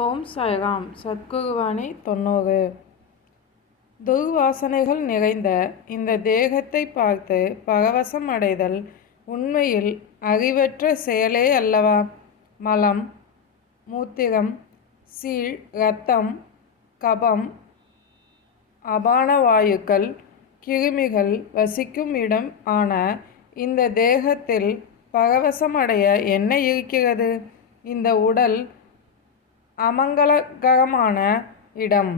ஓம் சாய்ராம். சத்குருவாணி தொண்ணூறு. துர்வாசனைகள் நிறைந்த இந்த தேகத்தை பார்த்து பரவசம் அடைதல் உண்மையில் அறிவற்ற செயலே அல்லவா? மலம் மூத்திரம் சீழ் இரத்தம் கபம் அபானவாயுக்கள் கிருமிகள் வசிக்கும் இடம் ஆன இந்த தேகத்தில் பரவசமடைய என்ன இருக்கிறது? இந்த உடல் அமங்கலகரமான இடம்.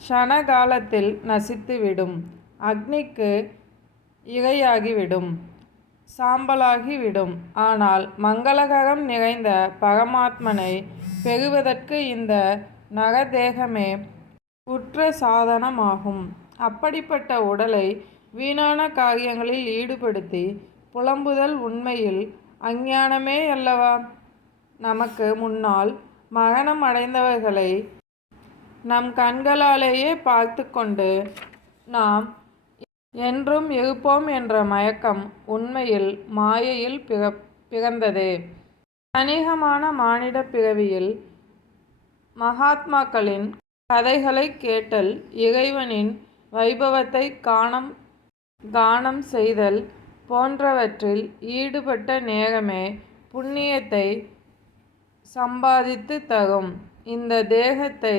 க்ஷணகாலத்தில் நசித்துவிடும். அக்னிக்கு இரையாகிவிடும். சாம்பலாகிவிடும். ஆனால் மங்களகரம் நிறைந்த பரமாத்மனை பெறுவதற்கு இந்த நரதேகமே உற்ற சாதனமாகும். அப்படிப்பட்ட உடலை வீணான காரியங்களில் ஈடுபடுத்தி புலம்புதல் உண்மையில் அஞ்ஞானமே அல்லவா நமக்கு முன்னால் மரணம் அடைந்தவர்களை நம் கண்களாலேயே பார்த்து கொண்டு நாம் என்றும் இருப்போம் என்ற மயக்கம் உண்மையில் மாயையில் பிற பிறந்தது. அநேகமான மானிட பிறவியில் மகாத்மாக்களின் கதைகளை கேட்டல் இறைவனின் வைபவத்தை காணம் கானம் செய்தல் போன்றவற்றில் ஈடுபட்ட நேரமே புண்ணியத்தை சம்பாதித்து தரும். இந்த தேகத்தை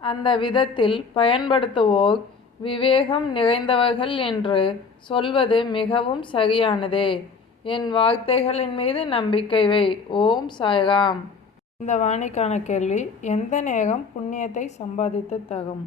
அந்த விதத்தில் பயன்படுத்துவோர் விவேகம் நிறைந்தவர்கள் என்று சொல்வது மிகவும் சரியானதே. என் வார்த்தைகளின் மீது நம்பிக்கை வை. ஓம் சாய்ராம். இந்த வாணிக்கான கேள்வி எந்த நேரம் புண்ணியத்தை சம்பாதித்து தரும்?